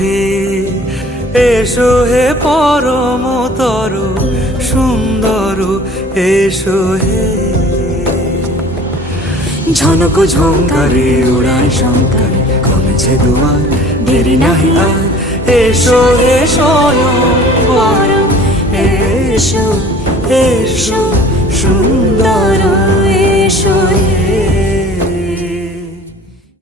হে, এসো হে পরমতর সুন্দর, এসো হে। ঝনক ঝঙ্কারে উড়ায় শঙ্কার, কমেছে দুয়ার, দেরি নাহি আর। এসো হে স্বয়ং পরম, এসো এসো সুন্দর, এসো হে।